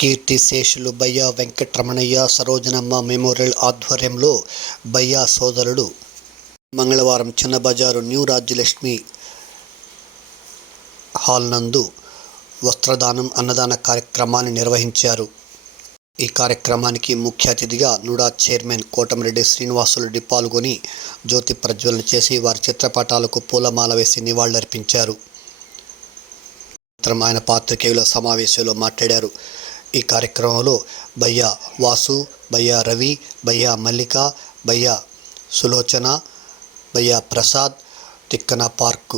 కీర్తిశేషులు బయ్యా వెంకటరమణయ్య సరోజనమ్మ మెమోరియల్ ఆధ్వర్యంలో బయ్యా సోదరులు మంగళవారం చిన్నబజారు న్యూ రాజ్యలక్ష్మి హాల్ నందు వస్త్రదానం అన్నదాన కార్యక్రమాన్ని నిర్వహించారు. ఈ కార్యక్రమానికి ముఖ్య అతిథిగా నుడా చైర్మన్ కోటమిరెడ్డి శ్రీనివాసులరెడ్డి పాల్గొని జ్యోతి ప్రజ్వలన చేసి వారి చిత్రపటాలకు పూలమాల వేసి నివాళులర్పించారు. అనంతరం ఆయన పాత్రికేయుల సమావేశంలో మాట్లాడారు. ఈ కార్యక్రమంలో బయ్యా వాసు, బయ్యా రవి, బయ్యా మల్లిక, బయ్యా సులోచన, బయ్యా ప్రసాద్, తిక్కన పార్క్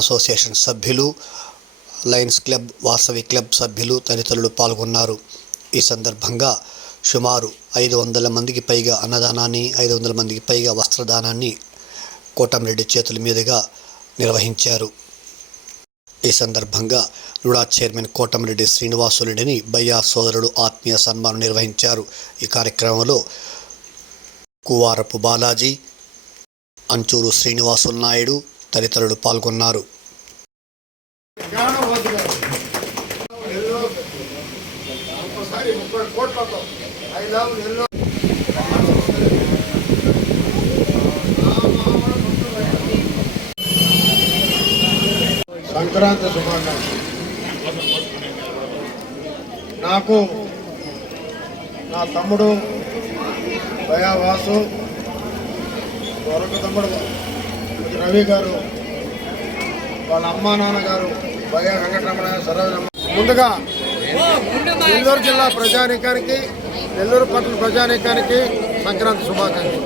అసోసియేషన్ సభ్యులు, లయన్స్ క్లబ్, వాసవి క్లబ్ సభ్యులు తదితరులు పాల్గొన్నారు. ఈ సందర్భంగా సుమారు 500 మందికి పైగా అన్నదానాన్ని, 500 మందికి పైగా వస్త్రదానాన్ని కోటమిరెడ్డి చేతుల మీదుగా నిర్వహించారు. ఈ సందర్భంగా నుడా చైర్మన్ కోటమిరెడ్డి శ్రీనివాసులరెడ్డిని బయ్యా సోదరుడు ఆత్మీయ సన్మానం నిర్వహించారు. ఈ కార్యక్రమంలో కువారపు బాలాజీ, అంచూరు శ్రీనివాసులు నాయుడు తదితరులు పాల్గొన్నారు. సంక్రాంతి శుభాకాంక్షలు. నాకు నా తమ్ముడు బయ్యా వాసు, మరొక తమ్ముడు రవి గారు, వాళ్ళ అమ్మా నాన్నగారు బయ్యా వెంకటరమణ సరోజనమ్మ. ముందుగా నెల్లూరు జిల్లా ప్రజానీకానికి, నెల్లూరు పట్టణ ప్రజానీకానికి సంక్రాంతి శుభాకాంక్షలు.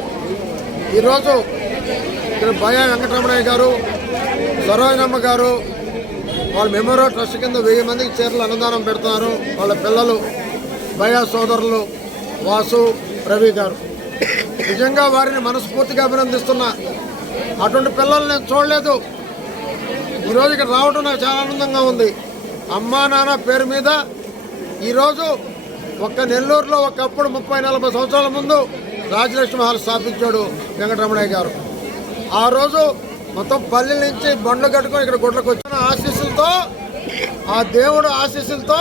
ఈరోజు ఇక్కడ బయ్యా వెంకటరమణయ్య గారు, సరోజనమ్మ గారు వాళ్ళ మెమోరియల్ ట్రస్ట్ కింద 1000 మందికి చీరలు అన్నదానం పెడుతున్నారు. వాళ్ళ పిల్లలు బయ్యా సోదరులు వాసు, రవి గారు. నిజంగా వారిని మనస్ఫూర్తిగా అభినందిస్తున్నా. అటువంటి పిల్లలు నేను చూడలేదు. ఈరోజు ఇక్కడ రావడం నాకు చాలా ఆనందంగా ఉంది. అమ్మా నాన్న పేరు మీద ఈరోజు ఒక్క నెల్లూరులో ఒకప్పుడు 30-40 సంవత్సరాల ముందు రాజలక్ష్మి హాల్ స్థాపించాడు వెంకటరమణయ్య గారు. ఆ రోజు మొత్తం పల్లెల నుంచి బండ్లు కట్టుకొని ఇక్కడ గుడ్లకు వచ్చిన ఆశీస్సులతో, ఆ దేవుడు ఆశీస్సులతో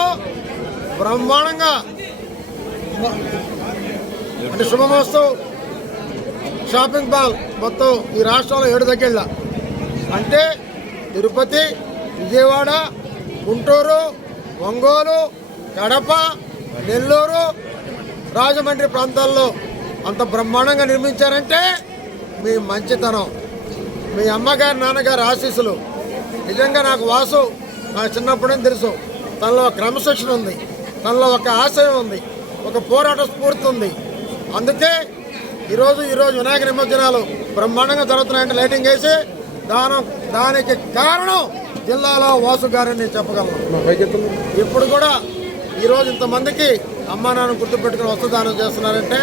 బ్రహ్మాండంగా అంటే శుభమస్తు షాపింగ్ మాల్ మొత్తం ఈ రాష్ట్రంలో 7 దగ్గర అంటే తిరుపతి, విజయవాడ, గుంటూరు, ఒంగోలు, కడప, నెల్లూరు, రాజమండ్రి ప్రాంతాల్లో అంత బ్రహ్మాండంగా నిర్మించారంటే మీ మంచితనం, మీ అమ్మగారి నాన్నగారి ఆశీస్సులు. నిజంగా నాకు వాసు నాకు చిన్నప్పుడే తెలుసు. తనలో ఒక క్రమశిక్షణ ఉంది, తనలో ఒక ఆశయం ఉంది, ఒక పోరాట స్ఫూర్తి ఉంది. అందుకే ఈరోజు వినాయక నిమజ్జనాలు బ్రహ్మాండంగా జరుగుతున్నాయంటే లైటింగ్ వేసి దానికి కారణం జిల్లాలో వాసు గారని నేను చెప్పగలను. ఇప్పుడు కూడా ఈరోజు ఇంతమందికి అమ్మా నాన్న గుర్తుపెట్టుకుని వస్త్రదానం చేస్తున్నారంటే